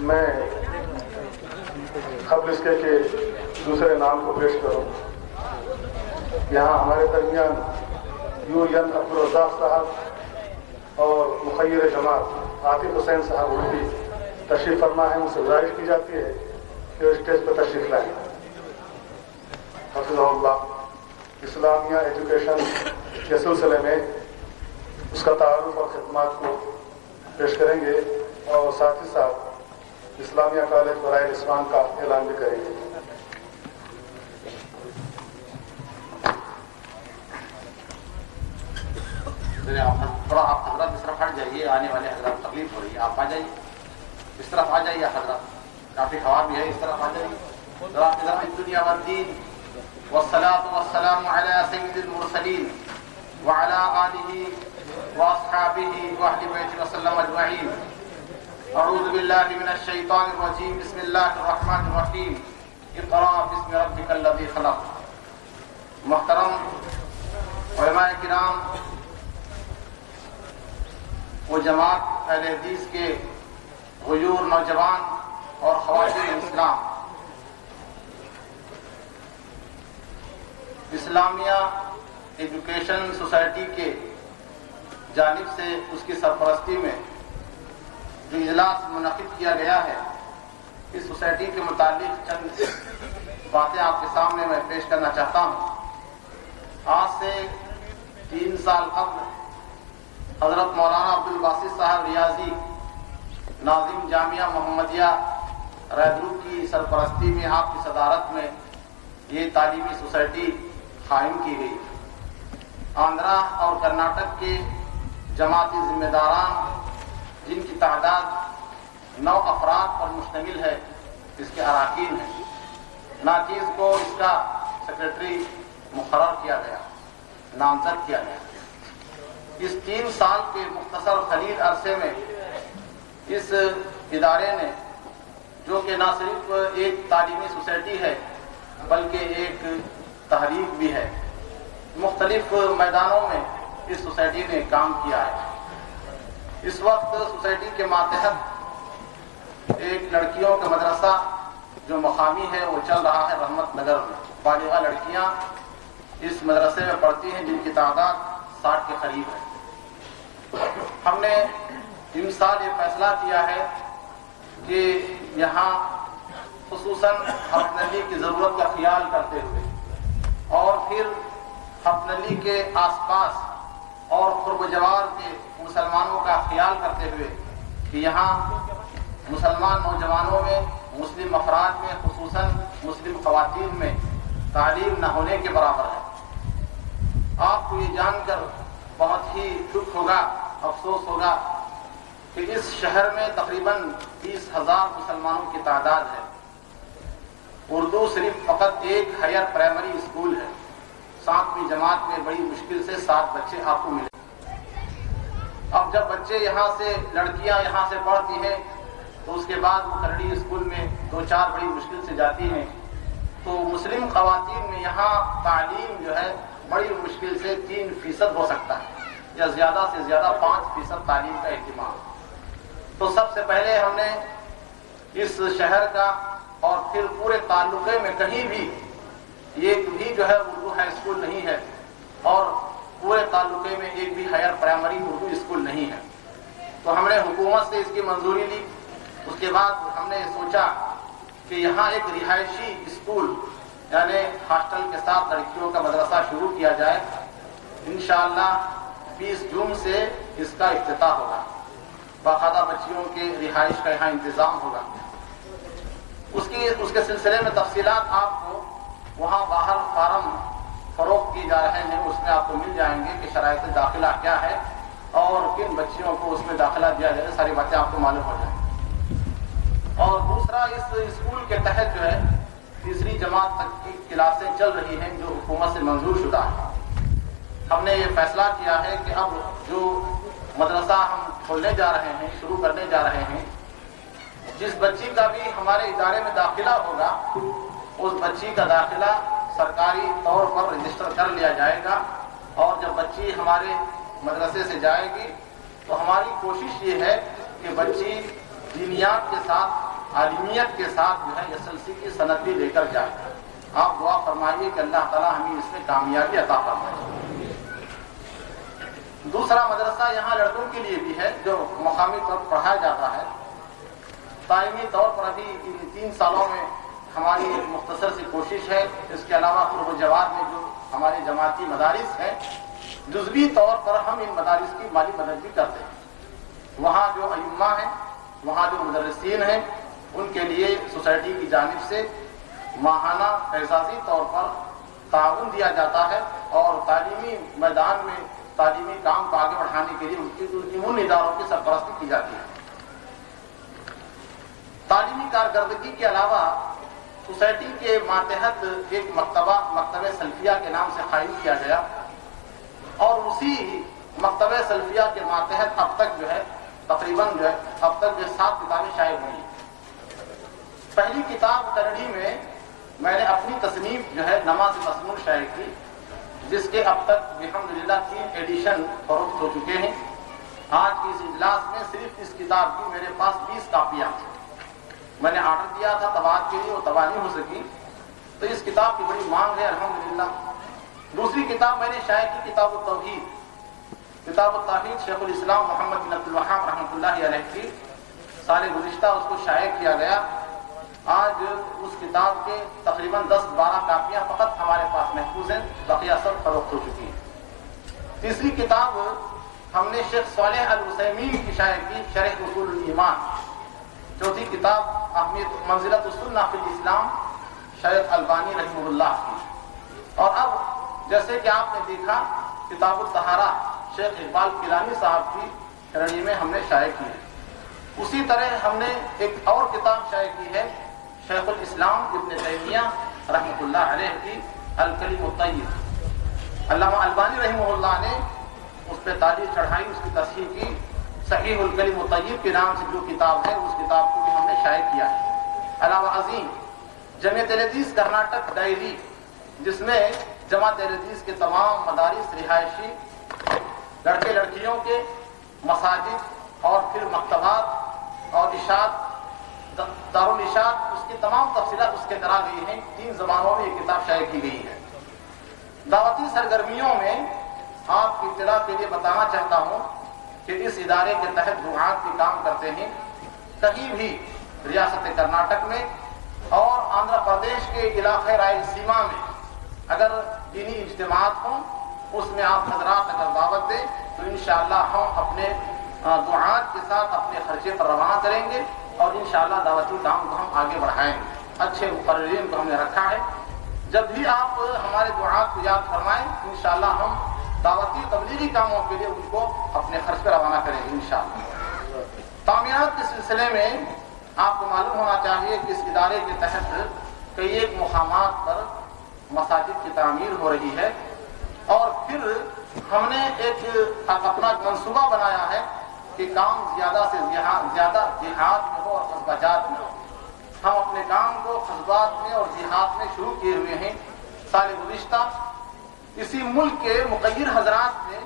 میں قبل اس کے کہ دوسرے نام کو پیش کروں، یہاں ہمارے درمیان UN عبدالرزاق صاحب اور مخیر جماعت عاطف حسین صاحب اردی تشریف فرما ہے، ان سے گزارش کی جاتی ہے کہ وہ اسٹیج پر تشریف لائیں۔ حفظہ اللہ اسلامیہ ایجوکیشن کے سلسلے میں اس کا تعارف اور خدمات کو پیش کریں گے اور ساتھ ہی ساتھ اسلامیہ کالج برائے رضوان کا اعلان بھی کریں گے۔ تھوڑا آپ حضرات اس طرف ہٹ جائیے، آنے والے حضرات تکلیف ہو رہی ہے، آپ آ جائیے، اس طرف آ جائیے حضرات، کافی ہوا بھی ہے، اس طرف آ جائیے۔ الدنیا والدین والصلاة والسلام على سید المرسلین وعلى آلہ واصحابہ واہل بیتہ وسلم اجمعین۔ اعوذ باللہ من الشیطان الرجیم، بسم اللہ الرحمن الرحیم، اقرأ باسم ربک الذی خلق۔ محترم علماء کرام و جماعت اہل حدیث کے غیور نوجوان اور خواتین اسلام، اسلامیہ ایجوکیشن سوسائٹی کے جانب سے اس کی سرپرستی میں جو اجلاس منعقد کیا گیا ہے، اس سوسائٹی کے متعلق چند باتیں آپ کے سامنے میں پیش کرنا چاہتا ہوں۔ آج سے 3 سال قبل حضرت مولانا عبدالباسط صاحب ریاضی ناظم جامعہ محمدیہ ریدرو کی سرپرستی میں، آپ کی صدارت میں یہ تعلیمی سوسائٹی قائم کی گئی۔ آندھرا اور کرناٹک کے جماعتی ذمہ داران، جن کی تعداد 9 افراد پر مشتمل ہے، اس کے اراکین ہیں۔ ناچیز کو اس کا سیکرٹری مقرر کیا گیا، نامزد کیا گیا۔ اس 3 سال کے مختصر قلیل عرصے میں اس ادارے نے، جو کہ نہ صرف ایک تعلیمی سوسائٹی ہے بلکہ ایک تحریک بھی ہے، مختلف میدانوں میں اس سوسائٹی نے کام کیا ہے۔ اس وقت سوسائٹی کے ماتحت ایک لڑکیوں کا مدرسہ جو مقامی ہے وہ چل رہا ہے رحمت نگر میں۔ بالغہ لڑکیاں اس مدرسے میں پڑھتی ہیں، جن کی تعداد 60 کے قریب ہے۔ ہم نے ان سال یہ فیصلہ کیا ہے کہ یہاں خصوصاً ہفتنلی کی ضرورت کا خیال کرتے ہوئے اور پھر ہفتنلی کے آس پاس اور قرب جوار کے مسلمانوں کا خیال کرتے ہوئے کہ یہاں مسلمان نوجوانوں میں، مسلم افراد میں، خصوصاً مسلم خواتین میں تعلیم نہ ہونے کے برابر ہے۔ آپ کو یہ جان کر بہت ہی دکھ ہوگا، افسوس ہوگا کہ اس شہر میں تقریباً 30,000 مسلمانوں کی تعداد ہے۔ اردو صرف فقط ایک ہائر پرائمری اسکول ہے، 7ویں جماعت میں بڑی مشکل سے 7 بچے آپ کو ملے۔ اب جب بچے یہاں سے، لڑکیاں یہاں سے پڑھتی ہیں تو اس کے بعد وہ کرڑی اسکول میں 2-4 بڑی مشکل سے جاتی ہیں، تو مسلم خواتین میں یہاں تعلیم جو ہے بڑی مشکل سے 3% ہو سکتا ہے، یا زیادہ سے زیادہ 5% تعلیم کا اہتمام۔ تو سب سے پہلے ہم نے اس شہر کا اور پھر پورے تعلقے میں کہیں بھی ایک بھی جو ہے اردو ہائی اسکول نہیں ہے، اور پورے تعلقے میں ایک بھی ہائر پرائمری اردو اسکول نہیں ہے۔ تو ہم نے حکومت سے اس کی منظوری لی۔ اس کے بعد ہم نے سوچا کہ یہاں ایک رہائشی اسکول یعنی ہاسٹل کے ساتھ لڑکیوں کا مدرسہ شروع کیا جائے۔ انشاءاللہ 20 جون سے اس کا افتتاح ہوگا، باقاعدہ بچیوں کے رہائش کا یہاں انتظام ہوگا۔ اس کے سلسلے میں تفصیلات آپ کو وہاں باہر فارم فروخت کی جا رہے ہیں، اس میں آپ کو مل جائیں گے کہ شرائط داخلہ کیا ہے اور کن بچیوں کو اس میں داخلہ دیا جائے، ساری باتیں آپ کو معلوم ہو جائیں۔ اور دوسرا، اس اسکول کے تحت جو ہے 3ری جماعت تک کی کلاسیں چل رہی ہیں جو حکومت سے منظور شدہ ہے۔ ہم نے یہ فیصلہ کیا ہے کہ اب جو مدرسہ ہم کھولنے جا رہے ہیں، شروع کرنے جا رہے ہیں، جس بچی کا بھی ہمارے ادارے میں داخلہ ہوگا، اس بچی کا داخلہ سرکاری طور پر رجسٹر کر لیا جائے گا، اور جب بچی ہمارے مدرسے سے جائے گی تو ہماری کوشش یہ ہے کہ بچی دینیات کے ساتھ، عالمیت کے ساتھ جو ہے SLC کی سند بھی لے کر جائے. آپ دعا فرمائیے کہ اللہ تعالیٰ ہمیں اس میں کامیابی عطا فرمائے. دوسرا مدرسہ یہاں لڑکوں کے لیے بھی ہے جو مقامی طور پر پڑھایا جاتا ہے. تعلیمی طور پر ابھی ان 3 سالوں میں ہماری مختصر سی کوشش ہے. اس کے علاوہ قرب و جوار میں جو ہمارے جماعتی مدارس ہیں، جزوی طور پر ہم ان مدارس کی مالی مدد بھی کرتے ہیں. وہاں جو ائمہ ہیں، وہاں جو مدرسین ہیں، ان کے لیے سوسائٹی کی جانب سے ماہانہ اعزازی طور پر تعاون دیا جاتا ہے اور تعلیمی میدان میں تعلیمی کام کو آگے بڑھانے کے لیے ان اداروں کی سرپرستی کی جاتی ہے. تعلیمی کارکردگی کے علاوہ سوسائٹی کے ماتحت ایک مکتبہ سلفیہ کے نام سے قائم کیا گیا اور اسی مکتبہ سلفیہ کے ماتحت اب تک جو ہے تقریباً 7 کتابیں شائع ہوئی. پہلی کتاب کرڑی میں میں نے اپنی تصنیف جو ہے نماز مسنون شائع کی، جس کے اب تک الحمدللہ 3 ایڈیشن فروخت ہو چکے ہیں. آج کی اس اجلاس میں صرف اس کتاب کی میرے پاس 20 کاپیاں تھیں. میں نے آرڈر دیا تھا طباعت کے لیے، وہ طباع نہیں ہو سکی، تو اس کتاب کی بڑی مانگ ہے الحمدللہ. دوسری کتاب میں نے شائع کی کتاب التوحید. کتاب التوحید شیخ الاسلام محمد بن عبد الوہاب رحمۃ اللہ علیہ کی سال گزشتہ اس کو شائع کیا گیا. آج اس کتاب کے تقریباً 10-12 کاپیاں فقط ہمارے پاس محفوظ ہیں، بقیہ سب فروخت ہو چکی ہیں. تیسری کتاب ہم نے شیخ صالح العثیمین کی شائع کی، شرح اصول الایمان. چوتھی کتاب اہمیت منزلت السنہ فی الاسلام، شیخ البانی رحمہ اللہ کی. اور اب جیسے کہ آپ نے دیکھا کتاب الطہارہ شیخ اقبال کیلانی صاحب کی کرڑی میں ہم نے شائع کی ہے. اسی طرح ہم نے ایک اور کتاب شائع کی ہے شیخ الاسلام ابن تیمیہ رحمۃ اللہ علیہ کی الکلم الطیب. علامہ البانی رحمہ اللہ نے اس پہ تعلیم چڑھائی، اس کی تصحیح کی. صحیح الکلم الطیب کے نام سے جو کتاب ہے اس کتاب کو بھی ہم نے شائع کیا ہے. علاوہ عظیم جمعیت اہل حدیث کرناٹک ڈائری، جس میں جماعت اہل حدیث کے تمام مدارس، رہائشی لڑکے لڑکیوں کے مساجد اور پھر مکتبات اور اشاعت دارالاشاعت، اس کی تمام تفصیلات اس کے اندر آ گئی ہیں. 3 زبانوں میں یہ کتاب شائع کی گئی ہے. دعوتی سرگرمیوں میں آپ کی اطلاع کے لیے بتانا چاہتا ہوں کہ اس ادارے کے تحت دعات بھی کام کرتے ہیں. کہیں بھی ریاست کرناٹک میں اور آندھرا پردیش کے علاقے رائل سیما میں اگر دینی اجتماعات ہوں، اس میں آپ حضرات اگر دعوت دیں تو انشاءاللہ ہم اپنے دعات کے ساتھ اپنے خرچے پر روانہ کریں گے اور انشاءاللہ دعوتی کام کو ہم آگے بڑھائیں گے. اچھے مقررین کو ہم نے رکھا ہے. جب بھی آپ ہمارے دعات کو یاد فرمائیں انشاءاللہ ہم دعوتی تبلیغی کاموں کے لیے ان کو اپنے خرچ پہ روانہ کریں گے انشاءاللہ. تعمیرات کے سلسلے میں آپ کو معلوم ہونا چاہیے کہ اس ادارے کے تحت کئی ایک مقامات پر مساجد کی تعمیر ہو رہی ہے اور پھر ہم نے ایک اپنا منصوبہ بنایا ہے کہ کام زیادہ سے زیادہ دیہات میں ہو اور قصبہ جات میں ہو. ہم اپنے کام کو قصبات میں اور دیہات میں شروع کیے ہوئے ہیں. سال گزشتہ اسی ملک کے مقیر حضرات نے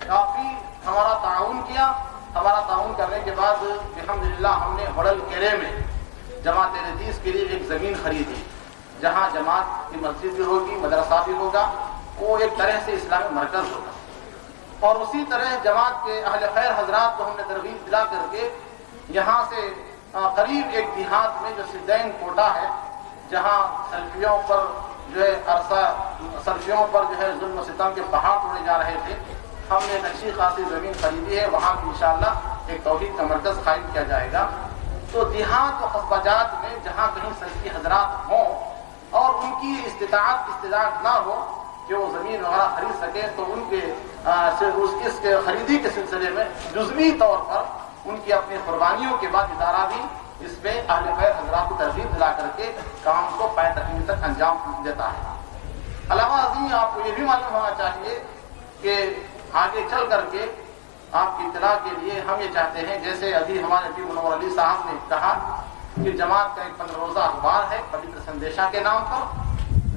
کافی ہمارا تعاون کیا. ہمارا تعاون کرنے کے بعد الحمدللہ ہم نے وڈل کیرے میں جماعت اہل حدیث کے لیے ایک زمین خریدی جہاں جماعت کی مسجد بھی ہوگی، مدرسہ بھی ہوگا، وہ ایک طرح سے اسلامی مرکز ہوگا. اور اسی طرح جماعت کے اہل خیر حضرات کو ہم نے ترغیب دلا کر کے یہاں سے قریب ایک دیہات میں جو سدین کوٹا ہے، جہاں سلفیوں پر جو ہے ظلم و ستم کے پہاڑ توڑے جا رہے تھے، ہم نے ایک اچھی خاصی زمین خریدی ہے. وہاں بھی انشاءاللہ ایک توحید کا مرکز قائم کیا جائے گا. تو دیہات و قصبہ جات میں جہاں کہیں سلفی حضرات ہوں اور ان کی استطاعت نہ ہو کہ وہ زمین وغیرہ خرید سکیں، تو ان کے اس کے خریدی کے سلسلے میں جزوی طور پر ان کی اپنی قربانیوں کے بعد ادارہ بھی اس میں اہل خیر حضرات کو ترغیب دلا کر کے کام کو پائے تکمیل تک انجام دیتا ہے. علاوہ ازیں آپ کو یہ بھی معلوم ہونا چاہیے کہ آگے چل کر کے آپ کی اطلاع کے لیے ہم یہ چاہتے ہیں، جیسے ابھی ہمارے پیر منور علی صاحب نے کہا کہ جماعت کا ایک 15 روزہ اخبار ہے پوتر سندیشا کے نام پر،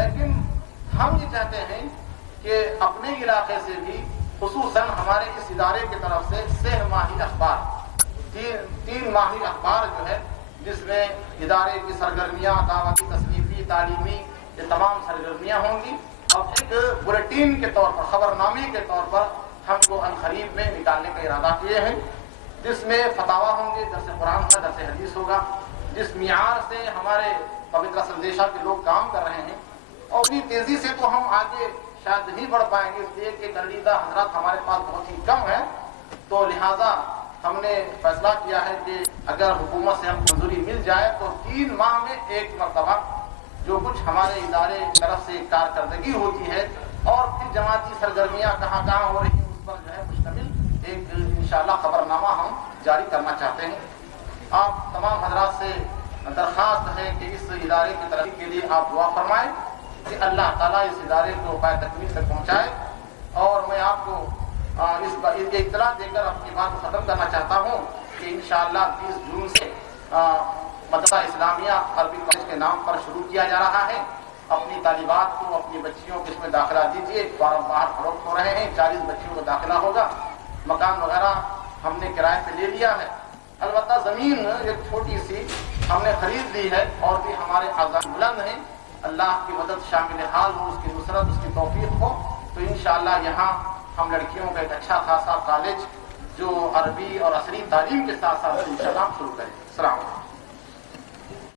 لیکن ہم یہ چاہتے ہیں کہ اپنے علاقے سے بھی خصوصاً ہمارے اس ادارے کی طرف سے 6 ماہی اخبار تین ماہی اخبار جو ہے جس میں ادارے کی سرگرمیاں، دعوتی، تصنیفی، تعلیمی، یہ تمام سرگرمیاں ہوں گی. اور ایک بلیٹن کے طور پر، خبرنامے کے طور پر ہم کو عنقریب میں نکالنے کا ارادہ کیے ہیں، جس میں فتاوا ہوں گے، درس قرآن کا، درس حدیث ہوگا. جس معیار سے ہمارے پوتر سندیشہ کے لوگ کام کر رہے ہیں، اور اتنی تیزی سے تو ہم آگے شاید نہیں بڑھ پائیں گے، اس لیے کہ گردیدہ حضرات ہمارے پاس بہت ہی کم ہے. تو لہذا ہم نے فیصلہ کیا ہے کہ اگر حکومت سے ہم کو منظوری مل جائے تو 3 ماہ میں ایک مرتبہ جو کچھ ہمارے ادارے کی طرف سے کارکردگی ہوتی ہے اور پھر جماعتی سرگرمیاں کہاں کہاں ہو رہی ہیں اس پر جو ہے مشتمل ایک انشاءاللہ خبرنامہ ہم جاری کرنا چاہتے ہیں. آپ تمام حضرات سے درخواست ہے کہ اس ادارے کی ترقی کے لیے آپ دعا فرمائیں کہ اللہ تعالیٰ اس ادارے کو پائے تکمیل تک پہنچائے. اور میں آپ کو اس اطلاع دے کر اپنی بات کو ختم کرنا چاہتا ہوں کہ انشاءاللہ 30 جون سے مدرسہ اسلامیہ عربی کالج کے نام پر شروع کیا جا رہا ہے. اپنی طالبات کو، اپنی بچیوں کو اس میں داخلہ دیجیے. فارم باہر فروخت ہو رہے ہیں، 40 بچیوں کو داخلہ ہوگا. مکان وغیرہ ہم نے کرائے پہ لے لیا ہے. البتہ زمین ایک چھوٹی سی ہم نے خرید لی ہے اور بھی ہمارے عزائم بلند ہیں. اللہ کی مدد شامل حال ہو، اس کی نصرت، اس کی توفیق ہو تو انشاءاللہ یہاں ہم لڑکیوں کا ایک اچھا خاصا کالج جو عربی اور عصری تعلیم کے ساتھ ساتھ انشاءاللہ شروع کریں. السلام علیکم.